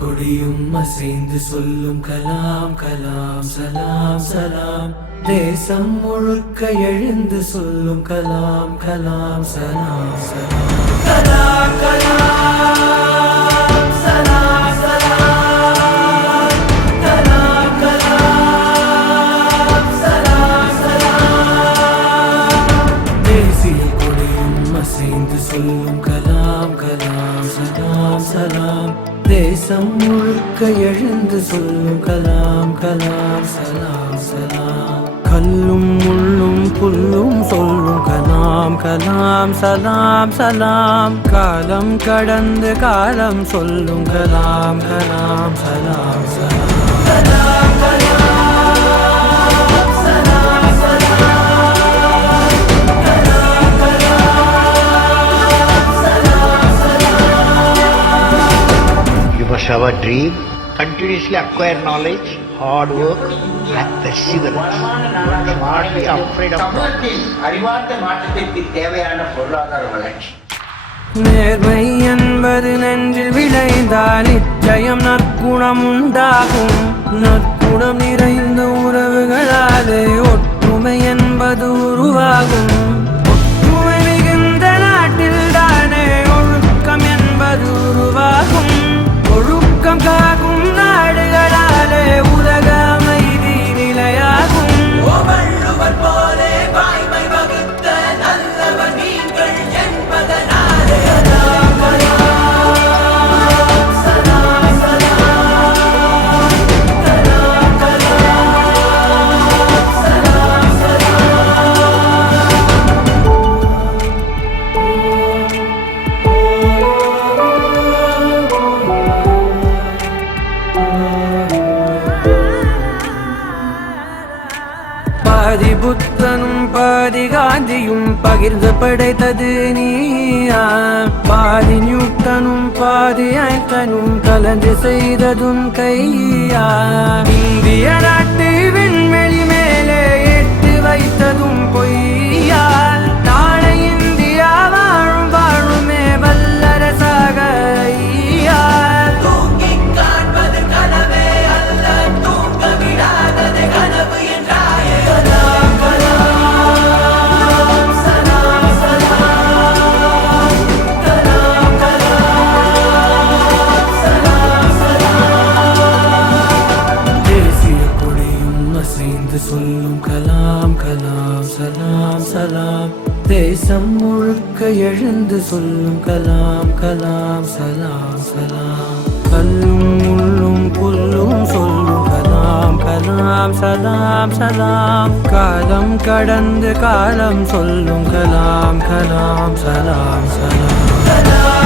கொடியும் அசைந்து சொல்லும் கலாம் கலாம் சலாம் சலாம். தேசம் முழுக்க எழுந்து சொல்லும் கலாம் கலாம் சலாம் சலாம். கலாம் கலாம் சலாம் சலாம். கலாம் கலாம் சலாம் சலாம். தேசிய கொடியும் அசைந்து சொல்லும் கலாம் கலாம் சலாம் சலாம். தேசம் முழுக்க எழுந்து சொல்லும் கலாம் கலாம் சலாம் சலாம். கல்லும் முள்ளும் புல்லும் சொல்லும் கலாம் கலாம் சலாம் சலாம். காலம் கடந்து காலம் சொல்லும் கலாம் கலாம் சலாம் சலாம். கலாம் கலாம் சலாம் சலாம். கலாம் கலாம் சலாம் சலாம். You must have a dream, continuously acquire knowledge, hard work and perseverance. Do not be afraid of சமூகத்தில் அறிவார்ந்த மாற்றத்திற்கு தேவையான பொருளாதார வளர்ச்சி. நேர்மை என்பது நெஞ்சில் விளைந்தால் நிச்சயம் நற்குணம் உண்டாகும். நற்குணம் நிறைந்த உறவுகளாலே ஒற்றுமை என்பது உருவாகும். ஒற்றுமை மிகுந்த நாட்டில் தானே ஒழுக்கம் என்பது உருவாகும். ஒழுக்கம் காக்கும் நாடுகளாலே உலக அமைதி நிலையாகும். வள்ளுவர் போலே வாய்மை வகுத்த நல்லவர் நீங்கள் என்பதனாலே. கலாம் கலாம் சலாம் சலாம். கலாம் கலாம் சலாம் பாதி புத்தனும் பாதி காந்தியும் பகிர்ந்து படைத்தது நீயா. பாதி நியூட்டனும் பாதி ஐன்ஸ்டைனும் கலந்து செய்ததும் கையா. இந்திய நாட்டு விண்வெளி மேலே எட்டு வைத்ததும் பொய்யா. நாளை இந்தியா வாழும் வாழுமே வல்லரசாக ஐயா. தூங்கிக் காண்பது கனவே அல்ல, தூங்க விடாதது கனவு என்றாயே. கலாம் கலாம் சலாம் சலாம். கலாம் கலாம் சலாம் சலாம். தேசிய கொடியும் அசைந்து சொல்லும் கலாம் கலாம் சலாம் சலாம். தேசம் முழுக்க எழுந்து சொல்லும் கலாம் கலாம் சலாம் சலாம். கல்லும் முள்ளும் புல்லும் சொல்லும் கலாம் கலாம் சலாம் சலாம். காலம் கடந்து காலம் சொல்லும் கலாம் கலாம் சலாம் சலாம்.